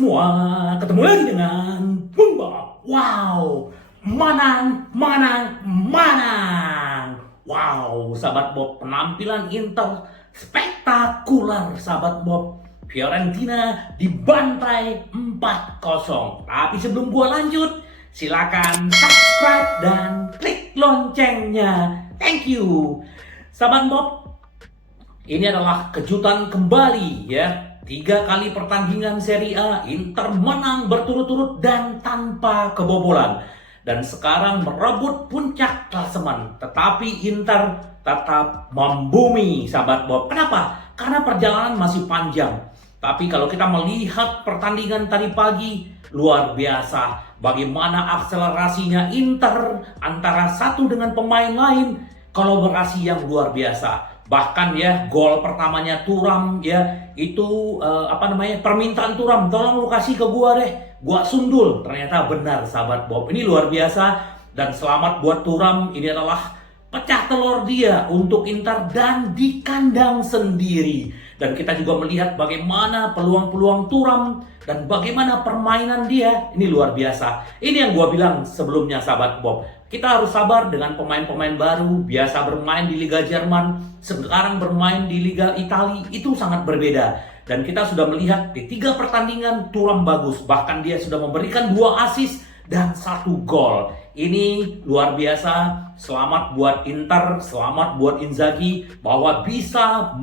semua, ketemu lagi dengan Bumba. Wow, manang. Wow, sahabat Bob, penampilan Inter spektakuler, sahabat Bob. Fiorentina dibantai 4-0. Tapi sebelum gua lanjut, silakan subscribe dan klik loncengnya. Thank you. Sahabat Bob, ini adalah kejutan kembali ya. 3 kali pertandingan Serie A, Inter menang berturut-turut dan tanpa kebobolan. Dan sekarang merebut puncak klasemen. Tetapi Inter tetap membumi, sahabat Bob. Kenapa? Karena perjalanan masih panjang. Tapi kalau kita melihat pertandingan tadi pagi, luar biasa. Bagaimana akselerasinya Inter antara satu dengan pemain lain, kolaborasi yang luar biasa. Bahkan ya gol pertamanya Thuram ya itu permintaan Thuram, tolong lu kasih ke gua deh, gua sundul. Ternyata benar, sahabat Bob. Ini luar biasa dan selamat buat Thuram. Ini adalah pecah telur dia untuk Inter dan di kandang sendiri. Dan kita juga melihat bagaimana peluang-peluang Thuram dan bagaimana permainan dia. Ini luar biasa. Ini yang gua bilang sebelumnya, sahabat Bob. Kita harus sabar dengan pemain-pemain baru, biasa bermain di Liga Jerman, sekarang bermain di Liga Italia, itu sangat berbeda. Dan kita sudah melihat di 3 pertandingan Thuram bagus, bahkan dia sudah memberikan 2 assist dan 1 gol. Ini luar biasa. Selamat buat Inter, selamat buat Inzaghi bahwa bisa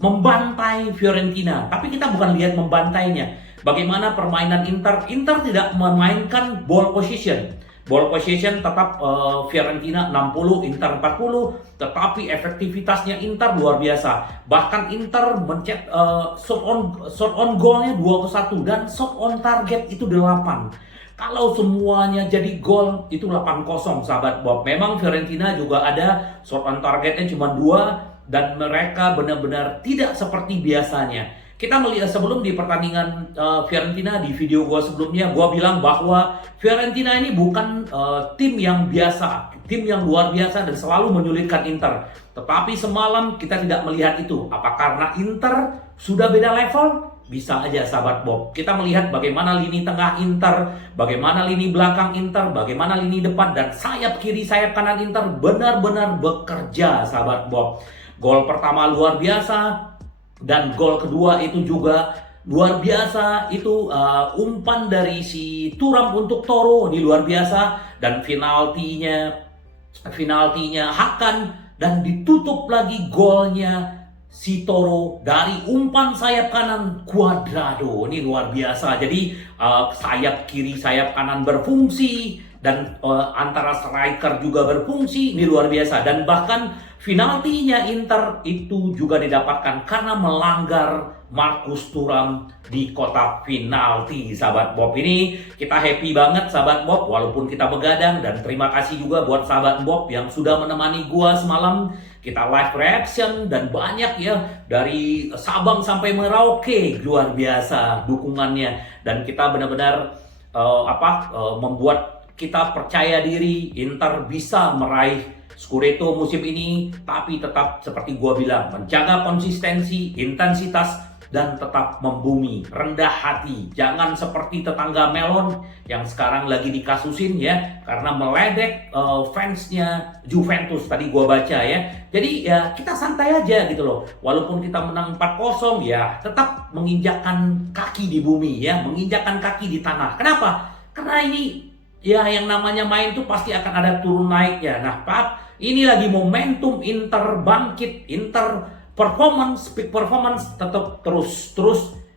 membantai Fiorentina. Tapi kita bukan lihat membantainya. Bagaimana permainan Inter? Inter tidak memainkan ball possession. Ball possession tetap Fiorentina 60, Inter 40. Tetapi efektivitasnya Inter luar biasa. Bahkan Inter mencet shot on goalnya 21 dan shot on target itu 8. Kalau semuanya jadi gol itu 8-0, sahabat Bob. Memang Fiorentina juga ada shot on targetnya cuma 2 dan mereka benar-benar tidak seperti biasanya. Kita melihat sebelum di pertandingan Fiorentina, di video gua sebelumnya, gua bilang bahwa Fiorentina ini bukan tim yang biasa, tim yang luar biasa dan selalu menyulitkan Inter. Tetapi semalam kita tidak melihat itu. Apa karena Inter sudah beda level? Bisa aja, sahabat Bob. Kita melihat bagaimana lini tengah Inter, bagaimana lini belakang Inter, bagaimana lini depan dan sayap kiri, sayap kanan Inter benar-benar bekerja, sahabat Bob. Gol pertama luar biasa. Dan gol kedua itu juga luar biasa. Itu umpan dari si Thuram untuk Toro. Ini luar biasa. Dan penaltinya Hakan. Dan ditutup lagi golnya si Toro dari umpan sayap kanan Cuadrado. Ini luar biasa. Jadi sayap kiri, sayap kanan berfungsi. Dan antara striker juga berfungsi. Ini luar biasa. Dan bahkan penaltinya Inter itu juga didapatkan karena melanggar Marcus Thuram di kotak penalti, sahabat Bob. Ini kita happy banget, sahabat Bob, walaupun kita begadang. Dan terima kasih juga buat sahabat Bob yang sudah menemani gua semalam. Kita live reaction dan banyak ya, dari Sabang sampai Merauke, luar biasa dukungannya. Dan kita benar-benar membuat kita percaya diri Inter bisa meraih Scudetto musim ini, tapi tetap seperti gua bilang, menjaga konsistensi, intensitas, dan tetap membumi, rendah hati. Jangan seperti tetangga Melon yang sekarang lagi dikasusin ya, karena meledek fansnya Juventus, tadi gua baca ya. Jadi ya kita santai aja gitu loh. Walaupun kita menang 4-0 ya, tetap menginjakkan kaki di bumi ya, menginjakkan kaki di tanah. Kenapa? Karena ini ya yang namanya main tuh pasti akan ada turun naiknya. Nah, Pak, ini lagi momentum Inter bangkit, Inter peak performance tetap terus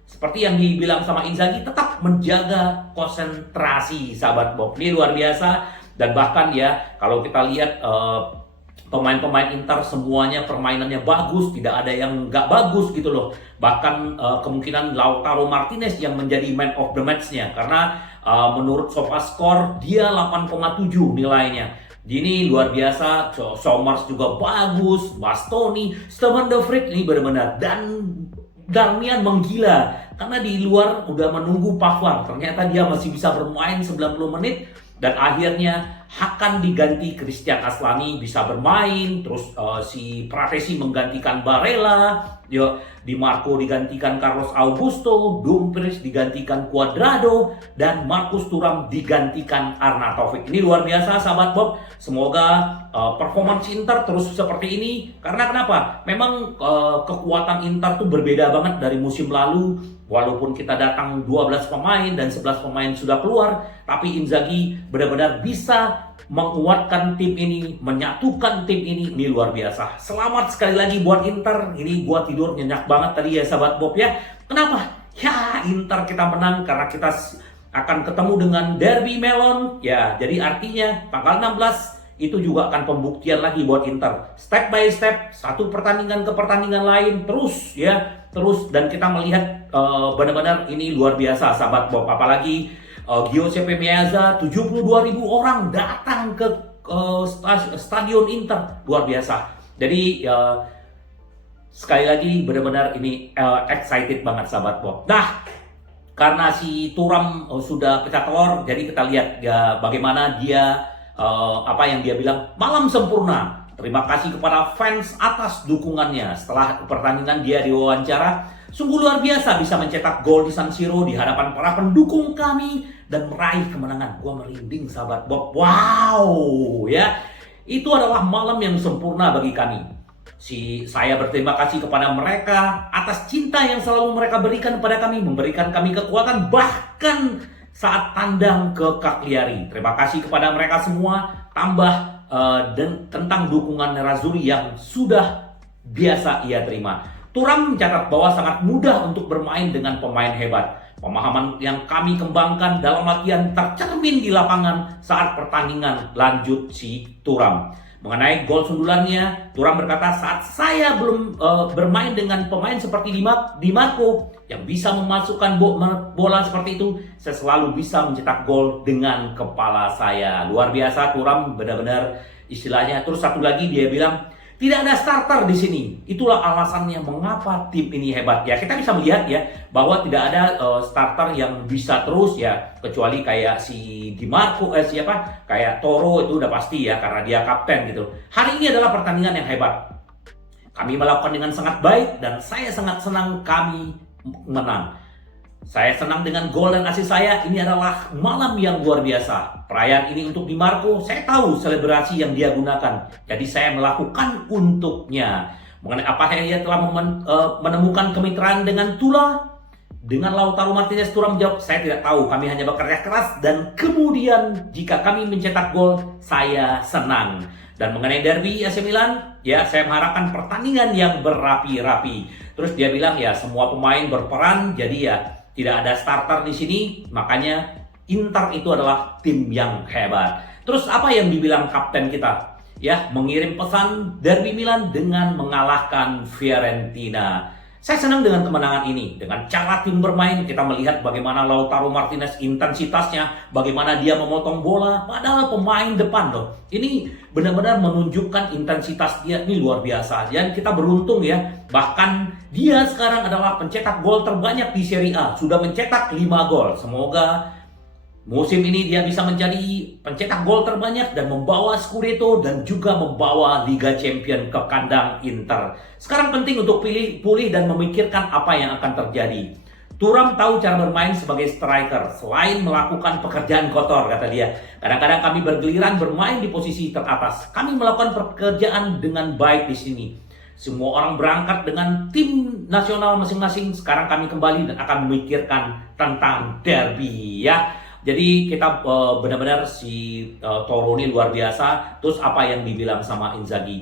seperti yang dibilang sama Inzaghi, tetap menjaga konsentrasi, sahabat Bob. Ini luar biasa. Dan bahkan ya kalau kita lihat pemain-pemain Inter semuanya permainannya bagus, tidak ada yang nggak bagus gitu loh. Bahkan kemungkinan Lautaro Martinez yang menjadi man of the match-nya karena menurut SofaScore dia 8,7 nilainya. Ini luar biasa. Somers juga bagus, Bastoni, Steven de Vrij ini benar-benar. Dan Darmian menggila karena di luar udah menunggu Pavard. Ternyata dia masih bisa bermain 90 menit dan akhirnya akan diganti Christian Aslani bisa bermain, terus si Pratesi menggantikan Barella, ya, Di Marco digantikan Carlos Augusto, Dumfries digantikan Cuadrado, dan Marcus Thuram digantikan Arnautovic. Ini luar biasa sahabat Bob. Semoga performance Inter terus seperti ini. Karena kenapa? Memang kekuatan Inter tuh berbeda banget dari musim lalu. Walaupun kita datang 12 pemain dan 11 pemain sudah keluar, tapi Inzaghi benar-benar bisa menguatkan tim ini, menyatukan tim ini luar biasa. Selamat sekali lagi buat Inter. Ini gua tidur nyenyak banget tadi ya sahabat Bob ya. Kenapa? Ya Inter kita menang karena kita akan ketemu dengan Derby Melon. Ya, jadi artinya tanggal 16 itu juga akan pembuktian lagi buat Inter. Step by step, satu pertandingan ke pertandingan lain, terus ya, terus. Dan kita melihat benar-benar ini luar biasa sahabat Bob. Apalagi Giuseppe Meazza, 72.000 orang datang ke stadion Inter, luar biasa. Jadi sekali lagi benar-benar ini excited banget sahabat Bob. Nah, karena si Thuram sudah pecah telur, jadi kita lihat ya bagaimana dia apa yang dia bilang, malam sempurna. Terima kasih kepada fans atas dukungannya. Setelah pertandingan dia diwawancara, sungguh luar biasa bisa mencetak gol di San Siro di hadapan para pendukung kami dan meraih kemenangan. Gua merinding sahabat Bob. Wow, ya. Itu adalah malam yang sempurna bagi kami. Saya berterima kasih kepada mereka atas cinta yang selalu mereka berikan kepada kami, memberikan kami kekuatan bahkan saat tandang ke Cagliari. Terima kasih kepada mereka semua, tambah dan tentang dukungan Nerazzurri yang sudah biasa ia terima. Thuram mencatat bahwa sangat mudah untuk bermain dengan pemain hebat. Pemahaman yang kami kembangkan dalam latihan tercermin di lapangan saat pertandingan, lanjut si Thuram. Mengenai gol sundulannya, Thuram berkata, saat saya belum bermain dengan pemain seperti Di Marco yang bisa memasukkan bola seperti itu, saya selalu bisa mencetak gol dengan kepala saya. Luar biasa Thuram, benar-benar istilahnya. Terus satu lagi dia bilang, tidak ada starter di sini. Itulah alasannya mengapa tim ini hebat. Ya, kita bisa melihat ya bahwa tidak ada starter yang bisa terus ya, kecuali kayak si Di Marco, kayak Toro itu udah pasti ya karena dia kapten gitu. Hari ini adalah pertandingan yang hebat. Kami melakukan dengan sangat baik dan saya sangat senang kami menang. Saya senang dengan gol dan asis saya. Ini adalah malam yang luar biasa. Perayaan ini untuk Di Marco, saya tahu selebrasi yang dia gunakan. Jadi saya melakukan untuknya. Mengenai apakah dia telah menemukan kemitraan dengan Tula, dengan Lautaro Martinez, Thuram menjawab, saya tidak tahu. Kami hanya bekerja keras dan kemudian jika kami mencetak gol, saya senang. Dan mengenai derby AC Milan, ya saya mengharapkan pertandingan yang berapi-rapi. Terus dia bilang ya semua pemain berperan, jadi ya tidak ada starter di sini, makanya Inter itu adalah tim yang hebat. Terus apa yang dibilang kapten kita? Ya, mengirim pesan derby Milan dengan mengalahkan Fiorentina. Saya senang dengan kemenangan ini. Dengan cara tim bermain, kita melihat bagaimana Lautaro Martinez intensitasnya, bagaimana dia memotong bola, padahal pemain depan loh. Ini benar-benar menunjukkan intensitas dia, ini luar biasa. Dan kita beruntung ya, bahkan dia sekarang adalah pencetak gol terbanyak di Serie A. Sudah mencetak 5 gol. Semoga musim ini dia bisa menjadi pencetak gol terbanyak dan membawa Scudetto dan juga membawa Liga Champions ke kandang Inter. Sekarang penting untuk pulih dan memikirkan apa yang akan terjadi. Thuram tahu cara bermain sebagai striker selain melakukan pekerjaan kotor, kata dia. Kadang-kadang kami bergiliran bermain di posisi teratas. Kami melakukan pekerjaan dengan baik di sini. Semua orang berangkat dengan tim nasional masing-masing. Sekarang kami kembali dan akan memikirkan tentang derby ya. Jadi kita benar-benar si Toro ini luar biasa. Terus apa yang dibilang sama Inzaghi?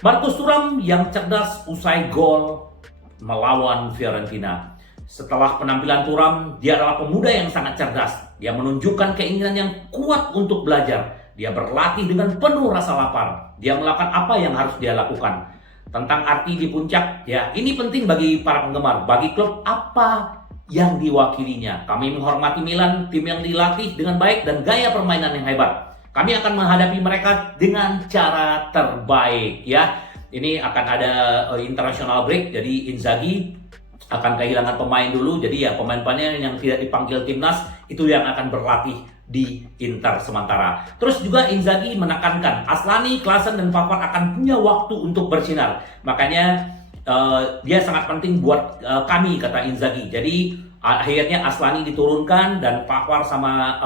Marcus Thuram yang cerdas usai gol melawan Fiorentina. Setelah penampilan Thuram, dia adalah pemuda yang sangat cerdas. Dia menunjukkan keinginan yang kuat untuk belajar. Dia berlatih dengan penuh rasa lapar. Dia melakukan apa yang harus dia lakukan. Tentang arti di puncak, ya ini penting bagi para penggemar, bagi klub apa yang diwakilinya. Kami menghormati Milan, tim yang dilatih dengan baik dan gaya permainan yang hebat. Kami akan menghadapi mereka dengan cara terbaik ya. Ini akan ada international break, jadi Inzaghi akan kehilangan pemain dulu, jadi ya pemain-pemain yang tidak dipanggil timnas itu yang akan berlatih di Inter sementara. Terus juga Inzaghi menekankan Aslani, Klaassen, dan Pavard akan punya waktu untuk bersinar. Makanya dia sangat penting buat kami, kata Inzaghi. Jadi akhirnya Aslani diturunkan dan Pavard sama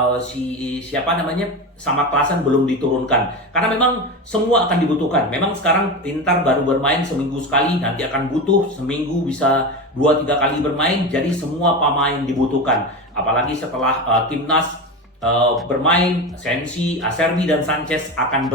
sama Klaassen belum diturunkan. Karena memang semua akan dibutuhkan. Memang sekarang Inter baru bermain seminggu sekali, nanti akan butuh seminggu bisa 2-3 kali bermain. Jadi semua pemain dibutuhkan. Apalagi setelah timnas bermain, Sensi, Acerbi, dan Sanchez akan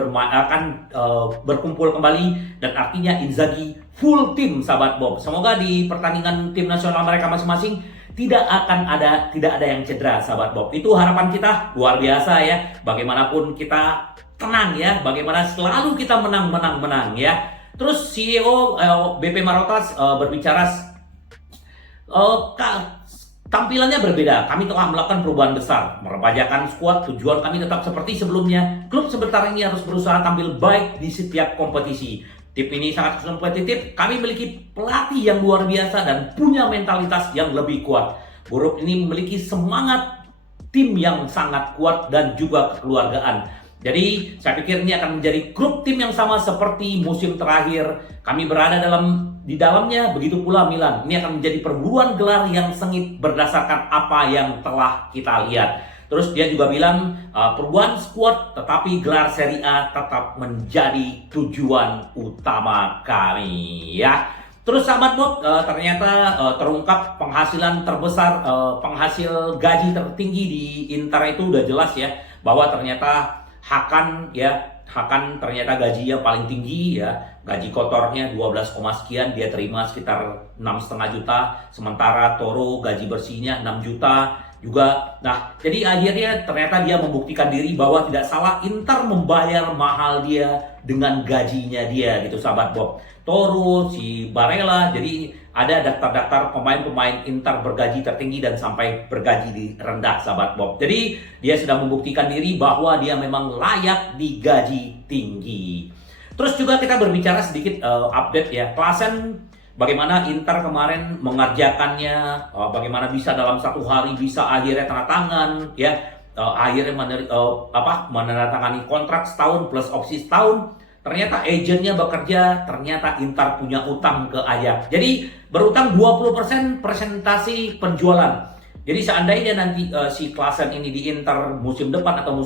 berkumpul kembali, dan artinya Inzaghi full tim, sahabat Bob. Semoga di pertandingan tim nasional mereka masing-masing tidak ada yang cedera, sahabat Bob. Itu harapan kita, luar biasa ya. Bagaimanapun kita tenang ya, bagaimana selalu kita menang ya. Terus CEO BP Marotas berbicara, tampilannya berbeda. Kami telah melakukan perubahan besar, meremajakan skuad. Tujuan kami tetap seperti sebelumnya. Klub sebentar ini harus berusaha tampil baik di setiap kompetisi. Tim ini sangat kompetitif. Kami memiliki pelatih yang luar biasa dan punya mentalitas yang lebih kuat. Grup ini memiliki semangat tim yang sangat kuat dan juga kekeluargaan. Jadi saya pikir ini akan menjadi grup tim yang sama seperti musim terakhir. Kami berada di dalamnya, begitu pula Milan. Ini akan menjadi perburuan gelar yang sengit berdasarkan apa yang telah kita lihat. Terus dia juga bilang perubahan skuad, tetapi gelar Serie A tetap menjadi tujuan utama kami ya. Terus sahabat Bob, ternyata terungkap penghasilan terbesar, penghasil gaji tertinggi di Inter itu udah jelas ya, bahwa ternyata Hakan ternyata gajinya paling tinggi ya, gaji kotornya 12, sekian, dia terima sekitar 6,5 juta, sementara Toro gaji bersihnya 6 juta juga. Nah, jadi akhirnya ternyata dia membuktikan diri bahwa tidak salah Inter membayar mahal dia dengan gajinya dia gitu, sahabat Bob. Toro, si Barella, jadi ada daftar-daftar pemain-pemain Inter bergaji tertinggi dan sampai bergaji di rendah, sahabat Bob. Jadi dia sudah membuktikan diri bahwa dia memang layak digaji tinggi. Terus juga kita berbicara sedikit update ya, Klaassen, bagaimana Inter kemarin mengerjakannya, bagaimana bisa dalam satu hari bisa akhirnya tanda tangan ya, akhirnya menandatangani kontrak setahun plus opsi setahun. Ternyata agennya bekerja, ternyata Inter punya utang ke Ajax. Jadi berutang 20% presentasi penjualan. Jadi seandainya nanti si Klaassen ini di Inter musim depan atau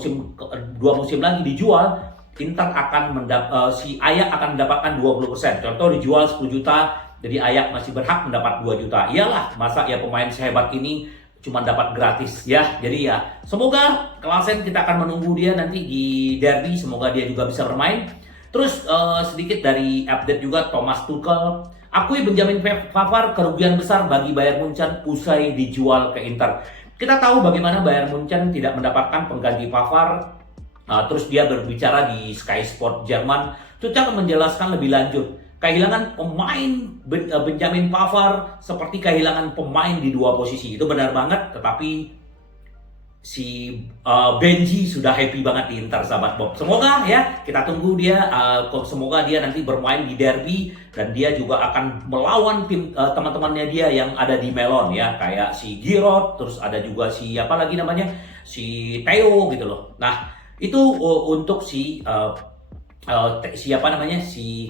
dua musim lagi dijual, Inter akan si Ajax akan mendapatkan 20%. Contoh dijual 10 juta, jadi Ajax masih berhak mendapat 2 juta. Iyalah, masa ya pemain sehebat ini cuma dapat gratis ya. Jadi ya, semoga Klaassen, kita akan menunggu dia nanti di derby, semoga dia juga bisa bermain. Terus sedikit dari update juga, Thomas Tuchel akui Benjamin Pavard kerugian besar bagi Bayern Munchen usai dijual ke Inter. Kita tahu bagaimana Bayern Munchen tidak mendapatkan pengganti Pavard. Terus dia berbicara di Sky Sport Jerman. Tuchel menjelaskan lebih lanjut. Kehilangan pemain Benjamin Pavard seperti kehilangan pemain di dua posisi. Itu benar banget, tetapi si Benji sudah happy banget di Inter, sahabat Bob. Semoga ya, kita tunggu dia, semoga dia nanti bermain di derby dan dia juga akan melawan tim teman-temannya dia yang ada di Melon ya, kayak si Giroud, terus ada juga si si Theo gitu loh. Nah, itu untuk si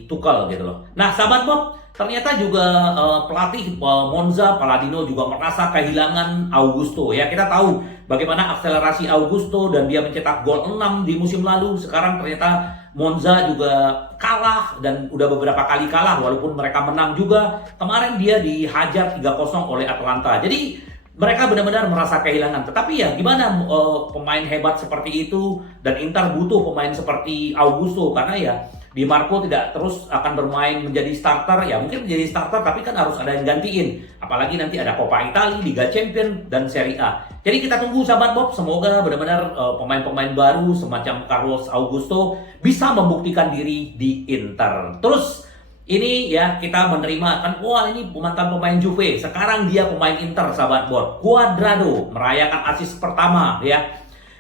Tuchel gitu loh. Nah, sahabat Bob, ternyata juga pelatih Monza Palladino juga merasa kehilangan Augusto ya. Kita tahu bagaimana akselerasi Augusto dan dia mencetak gol 6 di musim lalu. Sekarang ternyata Monza juga kalah dan udah beberapa kali kalah walaupun mereka menang juga. Kemarin dia dihajar 3-0 oleh Atalanta. Jadi mereka benar-benar merasa kehilangan. Tetapi ya gimana, pemain hebat seperti itu dan Inter butuh pemain seperti Augusto, karena ya Di Marco tidak terus akan bermain menjadi starter, ya mungkin menjadi starter tapi kan harus ada yang gantiin. Apalagi nanti ada Coppa Italia, Liga Champions, dan Serie A. Jadi kita tunggu sahabat Bob, semoga benar-benar pemain-pemain baru semacam Carlos Augusto bisa membuktikan diri di Inter. Terus ini ya kita menerima kan, wah ini mantan pemain Juve, sekarang dia pemain Inter sahabat Bob. Cuadrado merayakan assist pertama ya.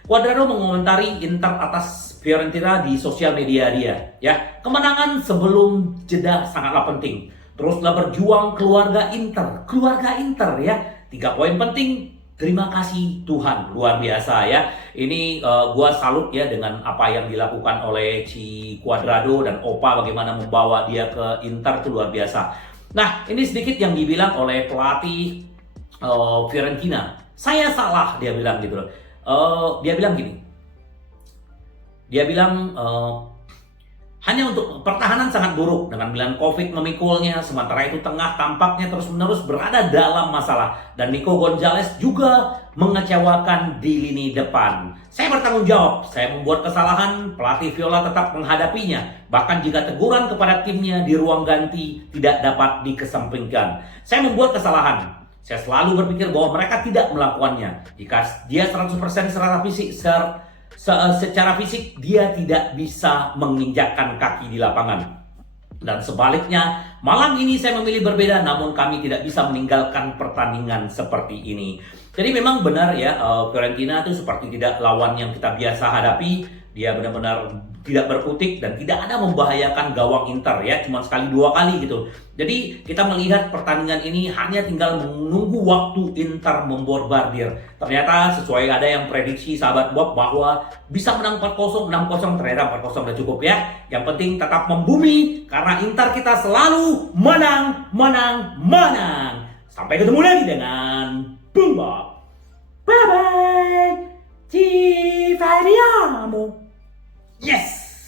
Cuadrado mengomentari Inter atas Fiorentina di sosial media dia ya. Kemenangan sebelum jeda sangatlah penting. Teruslah berjuang keluarga Inter. Keluarga Inter ya. 3 poin penting. Terima kasih Tuhan, luar biasa ya. Ini gua salut ya dengan apa yang dilakukan oleh si Cuadrado dan Opa, bagaimana membawa dia ke Inter itu luar biasa. Nah, ini sedikit yang dibilang oleh pelatih Fiorentina. Saya salah, dia bilang gitu loh. Dia bilang gini. Dia bilang hanya untuk pertahanan sangat buruk dengan Milankovic memikulnya, sementara itu tengah tampaknya terus-menerus berada dalam masalah dan Nico Gonzalez juga mengecewakan di lini depan. Saya bertanggung jawab, saya membuat kesalahan, pelatih Viola tetap menghadapinya. Bahkan jika teguran kepada timnya di ruang ganti tidak dapat dikesampingkan. Saya membuat kesalahan. Saya selalu berpikir bahwa mereka tidak melakukannya. Jika dia 100% secara fisik dia tidak bisa menginjakkan kaki di lapangan. Dan sebaliknya, malam ini saya memilih berbeda, namun kami tidak bisa meninggalkan pertandingan seperti ini. Jadi memang benar ya, Fiorentina itu seperti tidak lawan yang kita biasa hadapi. Dia benar-benar tidak berkutik dan tidak ada membahayakan gawang Inter ya, cuma sekali 2 kali gitu. Jadi kita melihat pertandingan ini hanya tinggal menunggu waktu Inter memborbardir. Ternyata sesuai ada yang prediksi sahabat Bob bahwa bisa menang 4-0, 6-0, ternyata 4-0 udah cukup ya. Yang penting tetap membumi karena Inter kita selalu menang, menang, menang. Sampai ketemu lagi dengan Boom Bob. Bye bye. Ci vediamo. Yes!